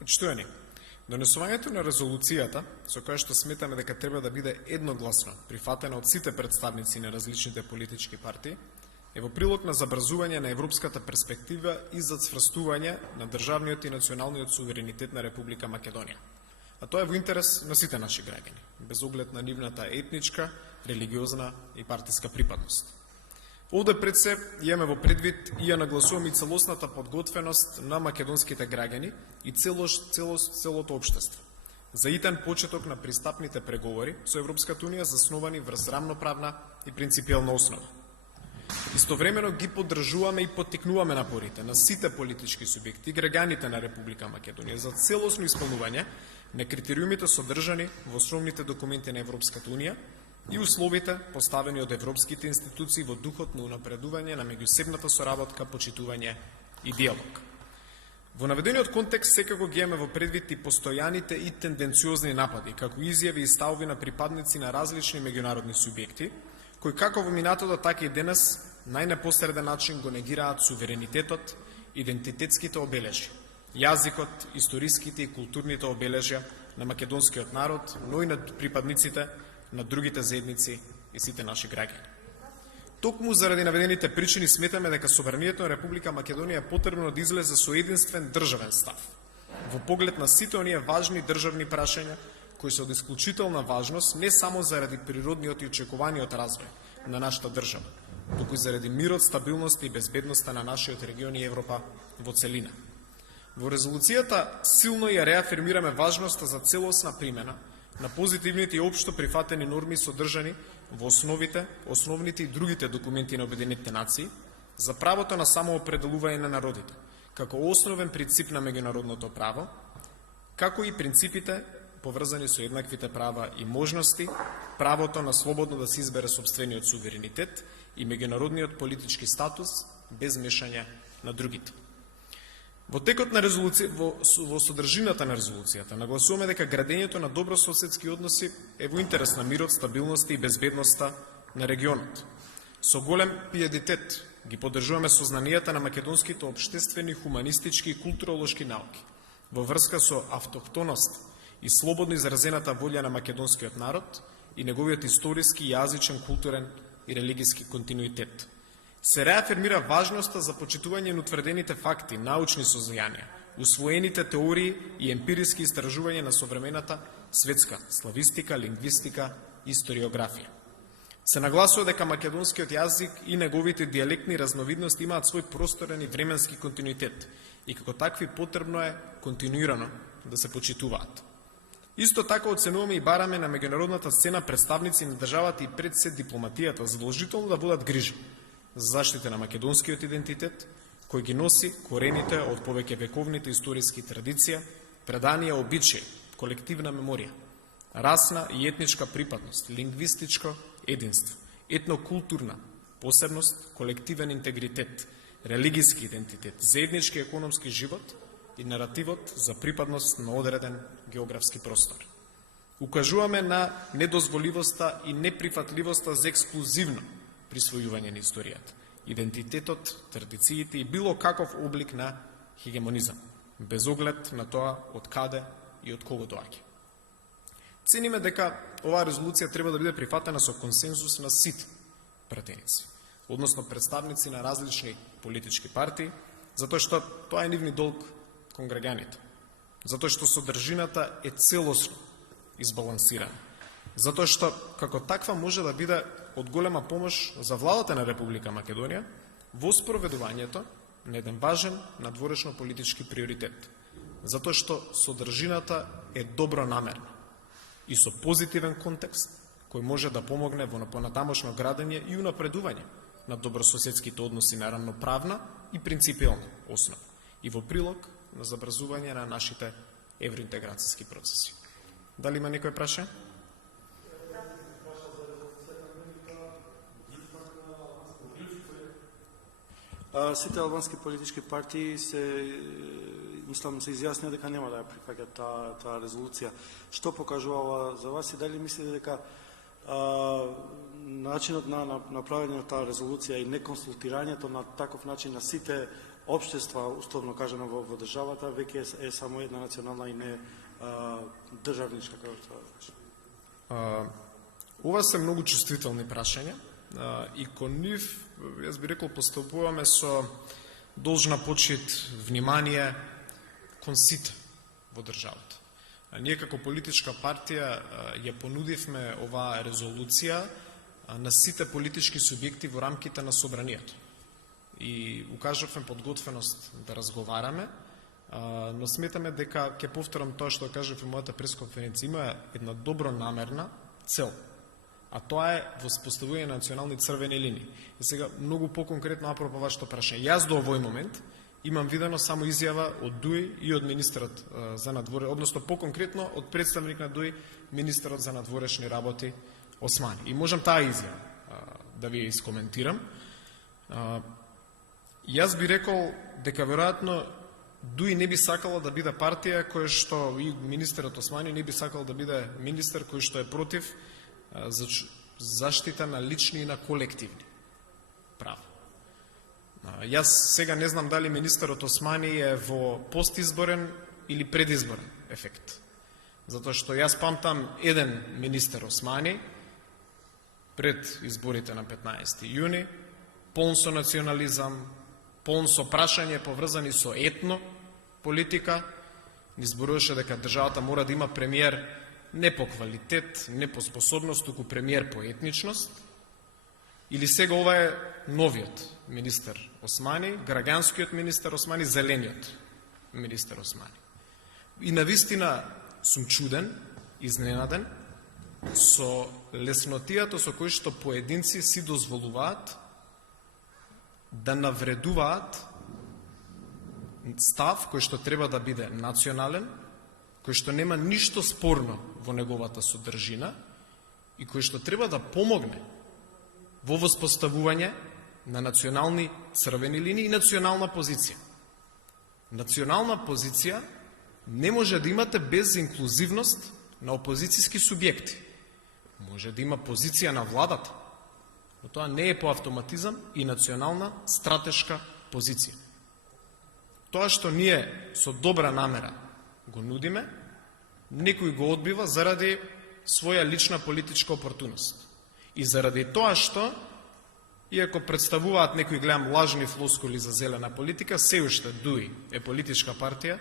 Почитувани, донесувањето на резолуцијата, со која што сметаме дека треба да биде едногласно прифатена од сите представници на различните политички партии, е во прилог на забрзување на европската перспектива и зацврстување на државниот и националниот суверенитет на Република Македонија. А тоа е во интерес на сите наши граѓани, без оглед на нивната етничка, религиозна и партиска припадност. Овде пред се имаме во предвид и ја нагласуваме и целосната подготвеност на македонските граѓани и целото општество за итен почеток на пристапните преговори со Европската унија засновани врз рамноправна и принципијална основа. Истовремено ги поддржуваме и поттикнуваме напорите на сите политички субјекти и граѓаните на Република Македонија за целосно исполнување на критериумите содржани во основните документи на Европската унија и условите поставени од европските институции во духот на унапредување на меѓусебната соработка, почитување и диалог. Во наведениот контекст секако ги имаме во предвид и постојаните и тенденциозни напади, како изјави и ставови на припадници на различни меѓународни субјекти, кои како во минатото, така и денес најнепосреден начин го негираат суверенитетот, идентитетските обележи, јазикот, историските и културните обележја на македонскиот народ, но и на припадниците на другите заедници и сите наши граѓани. Токму заради наведените причини сметаме дека собранието на Република Македонија е потребно да излезе со единствен државен став во поглед на сите оние важни државни прашања кои се од исклучителна важност не само заради природниот и очекуваниот развој на нашата држава, туку и заради мирот, стабилноста и безбедноста на нашиот регион и Европа во целина. Во резолуцијата силно ја реафирмираме важноста за целосна примена на позитивните и општо прифатени норми содржани во основните и другите документи на Обединетите нации за правото на самоопределување на народите, како основен принцип на меѓународното право, како и принципите поврзани со еднаквите права и можности, правото на слободно да се избере сопствениот суверенитет и меѓународниот политички статус без мешање на другите. Во текот на во содржината на резолуцијата нагласуваме дека градењето на добрососедски односи е во интерес на мирот, стабилноста и безбедноста на регионот. Со голем пиедитет ги поддржуваме сознанијата на македонските општествени, хуманистички и културолошки науки во врска со автохтоност и слободно изразената волја на македонскиот народ и неговиот историски, јазичен, културен и религиски континуитет. Се реафирмира важноста за почитување на утврдените факти, научни сознанија, усвоените теории и емпириски истражувања на современата светска славистика, лингвистика и историографија. Се нагласува дека македонскиот јазик и неговите дијалектни разновидности имаат свој просторен и временски континуитет и како такви потребно е континуирано да се почитуваат. Исто така оценуваме и бараме на меѓународната сцена представници на државата и пред се дипломатијата задолжително да водат грижа за заштита на македонскиот идентитет, кој ги носи корените од повеќе вековните историски традиција, преданија, обичаи, колективна меморија, расна и етничка припадност, лингвистичко единство, етнокултурна посебност, колективен интегритет, религиски идентитет, заеднички економски живот и наративот за припадност на одреден географски простор. Укажуваме на недозволивоста и неприфатливоста за ексклузивно присвојување на историјата, идентитетот, традициите и било каков облик на хегемонизам, без оглед на тоа од каде и од кого доаѓа. Цениме дека оваа резолуција треба да биде прифатена со консензус на сите пратеници, односно представници на различни политички партии, затоа што тоа е нивни долг кон граѓаните, затоа што содржината е целосно избалансирана, затоа што како таква може да биде од голема помош за владата на Република Македонија во спроведувањето на еден важен надворешно политички приоритет, затоа што содржината е добронамерна и со позитивен контекст кој може да помогне во понатамошно градење и унапредување на добрососедските односи на рамноправна и принципијална основа и во прилог на забрзување на нашите евроинтеграцијски процеси. Дали има некој прашање? Сите албански политички партии мислам се изјаснија дека нема да ја прифаќат таа резолуција. Што покажува за вас и дали мислите дека начинот на направење на таа резолуција и неконсултирањето на таков начин на сите општества, условно кажано во државата, веќе е само една национална и не државничка, како што кажа. Ова се многу чувствителни прашања и кон нив, јас би рекол, постапуваме со должна почит, внимание кон сите во државата. Ние како политичка партија ја понудивме оваа резолуција на сите политички субјекти во рамките на собранието. И укажавме подготвеност да разговараме, но сметаме дека, ќе повторам тоа што кажав во мојата пресконференција, има една добронамерна цел, а тоа е воспоставување на национални црвени линии. И сега, многу по-конкретно апропо вашето прашање. Јас до овој момент имам видено само изјава од ДУИ и од министерот за надворешни, односно по-конкретно од представник на ДУИ, министерот за надворешни работи Османи. И можам таа изјава да ви ја искоментирам. Јас би рекол дека веројатно ДУИ не би сакала да биде партија која што и министерот Османи не би сакал да биде министер кој што е против заштита на лични и на колективни права. Јас сега не знам дали министерот Османи е во постизборен или предизборен ефект. Затоа што јас памтам еден министер Османи пред изборите на 15 јуни, полн со национализам, полн со прашање поврзани со етно политика, ни зборуваше дека државата мора да има премиер не по квалитет, не по способност, туку премиер по етничност. Или сега ова е новиот министер Османи, граѓанскиот министер Османи, зелениот министер Османи. И навистина сум чуден, изненаден, со леснотијата со кој што поединци си дозволуваат да навредуваат став кој што треба да биде национален, кој што нема ништо спорно во неговата содржина и кој што треба да помогне во воспоставување на национални црвени линии и национална позиција. Национална позиција не може да имате без инклузивност на опозицијски субјекти. Може да има позиција на владата, но тоа не е по автоматизам и национална стратешка позиција. Тоа што ние со добра намера го нудиме, некој го одбива заради своја лична политичка опортуност. И заради тоа што, иако представуваат некои гледам лажни флоскули за зелена политика, се уште ДУИ е политичка партија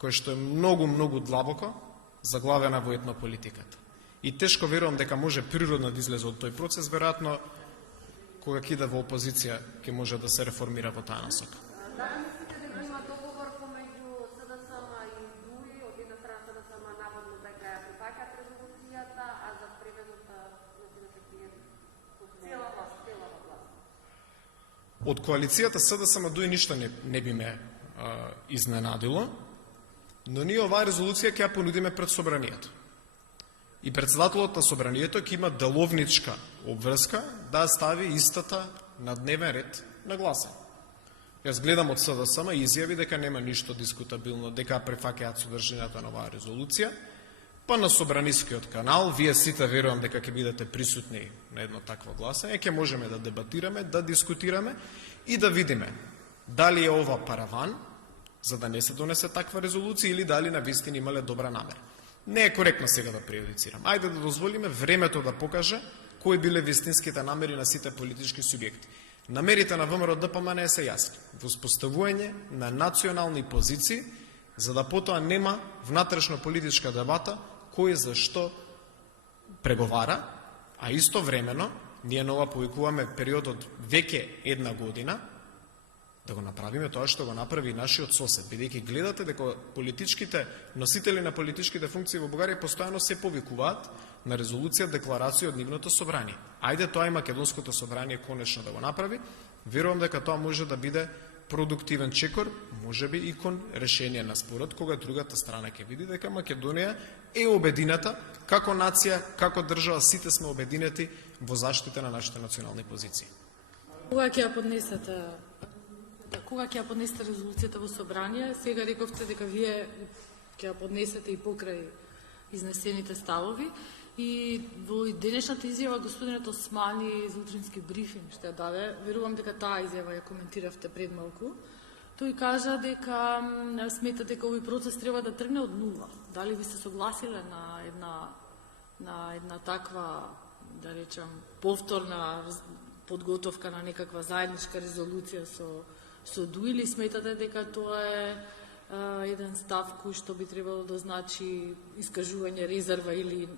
која што е многу длабоко заглавена во етнополитиката. И тешко верувам дека може природно да излезе од тој процес, веројатно кога ќе иде во опозиција ќе може да се реформира во таа насока. Дали мислите дека има договор помеѓу СДСМ и ДУИ, од една страна СДСМ наводно дека ја прифаќаат резолуцијата, а за преведоста да се крие цела власт? Од коалицијата СДСМ ДУИ ништо не би ме изненадило, но ние оваа резолуција ќе ја понудиме пред собранието. И председателот на собранието ќе има деловничка обврска да стави истата на дневен ред на гласање. Јас гледам од СДСМ и изјави дека нема ништо дискутабилно, дека прифаќаат содржината на оваа резолуција, па на собранискиот канал, вие сите верувам дека ќе бидете присутни на едно такво гласање, ќе можеме да дебатираме, да дискутираме и да видиме дали е ова параван за да не се донесе таква резолуција или дали на вистина имале добра намера. Не е коректно сега да прејудицирам. Ајде да дозволиме времето да покаже кои биле вистинските намери на сите политички субјекти. Намерите на ВМРО ДПМН се јасни. Воспоставување на национални позиции, за да потоа нема внатрешно политичка дебата кој за што преговара, а истовремено ние нова повикуваме период од веќе една година да го направиме тоа што го направи нашиот сосед, бидејќи гледате дека политичките носители на политичките функции во Бугарија постојано се повикуваат на резолуција, декларација од нивното собрание. Ајде тоа и македонското собрание конечно да го направи. Верувам дека тоа може да биде продуктивен чекор, можеби и кон решение на спорот, кога другата страна ќе види дека Македонија е обедината како нација, како држава, сите сме обединети во заштита на нашите национални позиции. Кога ќе ја поднесете резолуцијата во собрание? Сега рековте дека вие ќе ја поднесете и покрај изнесените ставови. И во денешната изјава господинот Османи за утрински брифинг што ја даде, верувам дека таа изјава ја коментиравте пред малку. Тој кажа дека смета дека овој процес треба да тргне од нула. Дали ви се согласиле на една таква, да речам, повторна подготовка на некаква заедничка резолуција со ДУ, или сметате дека тоа е еден став кој што би требало да значи искажување резерва или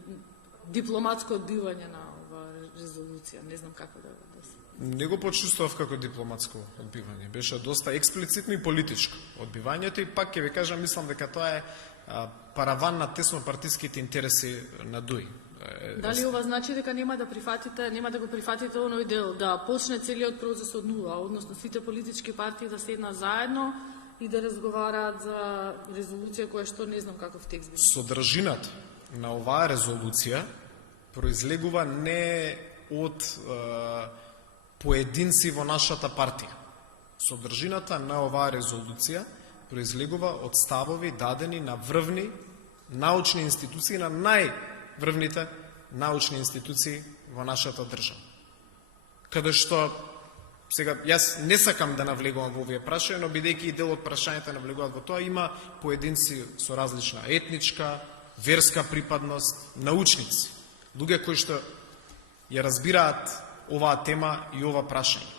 дипломатско одбивање на оваа резолуција? Не знам како да се. Не го почувствував како дипломатско одбивање. Беше доста експлицитно и политичко одбивањето, и пак ќе ви кажам, мислам дека тоа е параван на теснопартиските интереси на ДУИ. Дали ова значи дека нема да го прифатите оној дел да почне целиот процес од нула, односно сите политички партии да седнат заедно и да разговараат за резолуција која што не знам каков текст би? Содржината на оваа резолуција произлегува не од поединци во нашата партија. Содржината на оваа резолуција произлегува од ставови дадени на врвни научни институции, на најврвните научни институции во нашата држава. Каде што, сега, јас не сакам да навлегувам во овие прашања, но бидејќи и дел од прашањата навлегуваат во тоа, има поединци со различна етничка, верска припадност, научници, луѓе кои што ја разбираат оваа тема и ова прашање.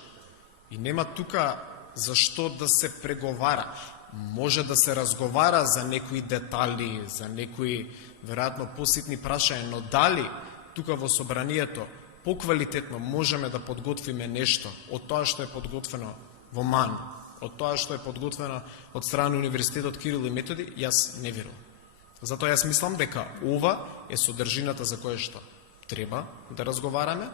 И нема тука за што да се преговара. Може да се разговара за некои детали, за некои веројатно поситни прашања, но дали тука во собранието поквалитетно можеме да подготвиме нешто од тоа што е подготвено во МАН, од тоа што е подготвено од страна на Универзитетот Кирил и Методи, јас не верувам. Затоа јас мислам дека ова е содржината за која што треба да разговараме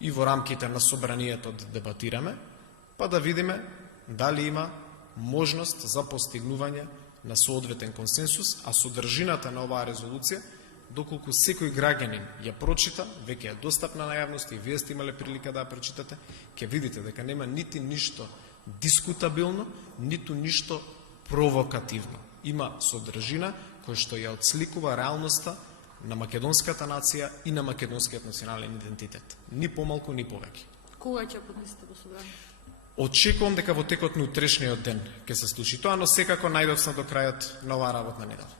и во рамките на собранието да дебатираме, па да видиме дали има можност за постигнување на соодветен консенсус, а содржината на оваа резолуција, доколку секој граѓанин ја прочита, веќе е достапна на јавност и вие сте имале прилика да ја прочитате, ќе видите дека нема нити ништо дискутабилно, ниту ништо провокативно. Има содржина која што ја отсликува реалноста на македонската нација и на македонскиот национален идентитет. Ни помалку, ни повеќе. Кога ќе поднесете во собрание? Очекувам дека во текот на утрешниот ден ќе се случи тоа, но секако најдовсна до крајот на оваа работна недела.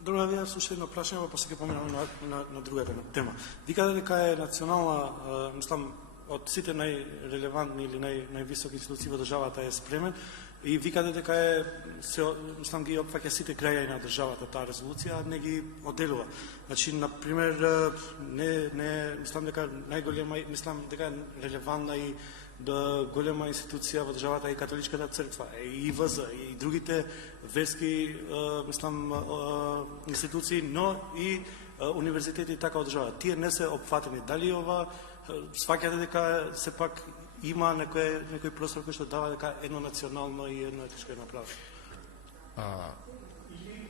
Добро, вие слушате едно прашање, па после ќе поминам на другата тема. Викате дека е национална, мислам, од сите најрелевантни или највисоки институции во државата е спремен, и викате дека е, мислам, ги опфаќа сите крајаи на државата таа резолуција, не ги одделува. Значи, например, мислам дека најголема, мислам дека е релевантна и да голема институција во државата е католичката црква, и ИВЗ, и другите верски, мислам, институции, но и универзитети така од државата. Тие не се опфатени. Дали ова сваќате дека сепак има некој простор кој што дава дека едно национално и едно етничко е направено?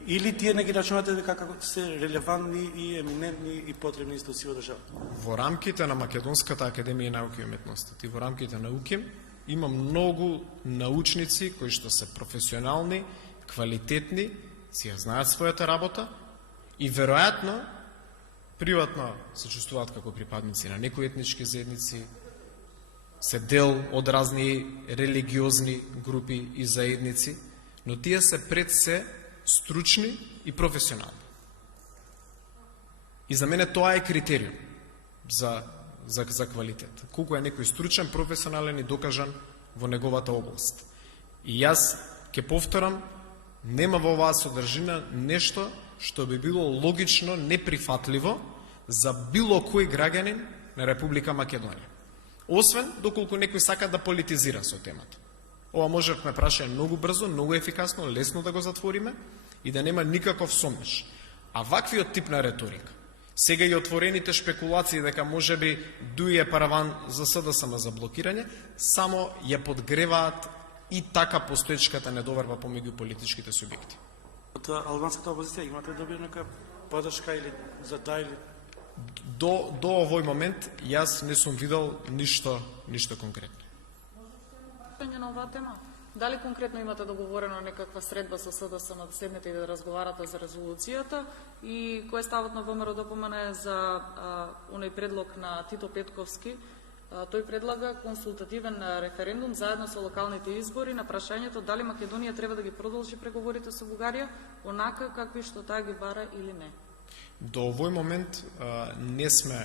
Или тие не ги рачунате дека како се релевантни и еминентни и потребни институции во државата? Во рамките на Македонската академија науки и уметности и во рамките на УКИМ има многу научници кои што се професионални, квалитетни, си ја знаат својата работа и веројатно приватно се чувствуваат како припадници на некои етнички заедници, се дел од разни религиозни групи и заедници, но тие се пред се стручни и професионални. И за мене тоа е критериум за квалитет. Колку е некој стручен, професионален и докажан во неговата област. И јас ќе повторам, нема во оваа содржина нешто што би било логично неприфатливо за било кој граѓанин на Република Македонија. Освен доколку некој сака да политизира со темата. Ова можевме прашање многу брзо, многу ефикасно, лесно да го затвориме и да нема никаков сомнеш. А ваквиот тип на реторика, сега и отворените шпекулации дека можеби ДУИ е параван за СДСМ за блокирање, само ја подгреваат и така постоечката недоверба помеѓу политичките субјекти. Од албанската опозиција имате добила нека подршка или за да или до овој момент јас не сум видел ништо конкретно. На оваа тема. Дали конкретно имате договорено некаква средба со СДСМ да седнете и да разговарате за резолуцијата и кој е ставот на ВМРО ДПМН за оној предлог на Тито Петковски Тој предлага консултативен референдум заедно со локалните избори на прашањето дали Македонија треба да ги продолжи преговорите со Бугарија, онака какви што таа ги бара или не. До овој момент не сме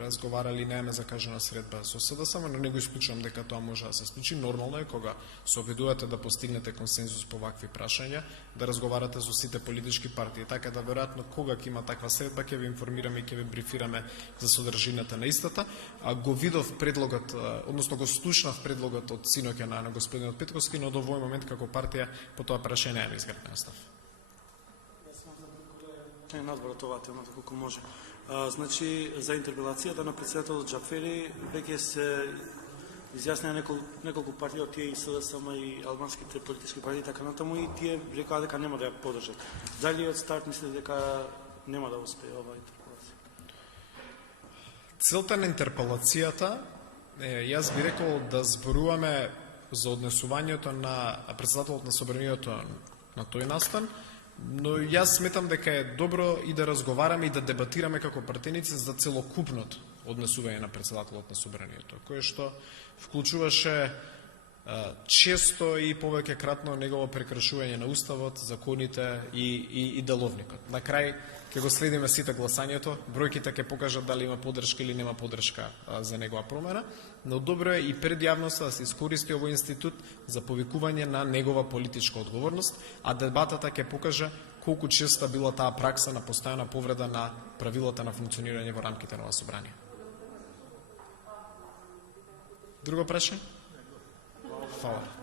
разговарали, немаме закажана средба со СДСМ, но не го исклучувам дека тоа може да се случи. Нормално е кога се обидувате да постигнете консензус по вакви прашања, да разговарате со сите политички партии. Така да веројатно кога ќе има таква средба ќе ви информираме и ќе ви брифираме за содржината на истата. А го видов предлогот, односно го слушнав предлогот од синоќа на господинот Петковски, но до овој момент како партија по тоа прашање немаме изграден став. На одборот оваа тема, колку може. Значи, за интерпелацијата на председателот Џафери веќе се изјаснија неколку партии од тие и СДСМ и албанските политички партии, така натаму, и тие рекоа дека нема да ја подржат. Дали од старт мислите дека нема да успее оваа интерпелација? Целта на интерпелацијата јас би рекол да зборуваме за однесувањето на председателот на собранието на тој настан, но јас сметам дека е добро и да разговараме и да дебатираме како партијници за целокупното однесување на председателот на собранието, кое што вклучуваше често и повеќе кратно негово прекршување на уставот, законите и деловникот. На крај ќе го следиме сите гласањето, бројките ќе покажат дали има поддршка или нема поддршка за негова промена, но добро е и пред јавноста да се искористи овој институт за повикување на негова политичка одговорност, а дебатата ќе покаже колку честа била таа пракса на постојана повреда на правилата на функционирање во рамките на ова собрание. Друго прашање? Фала.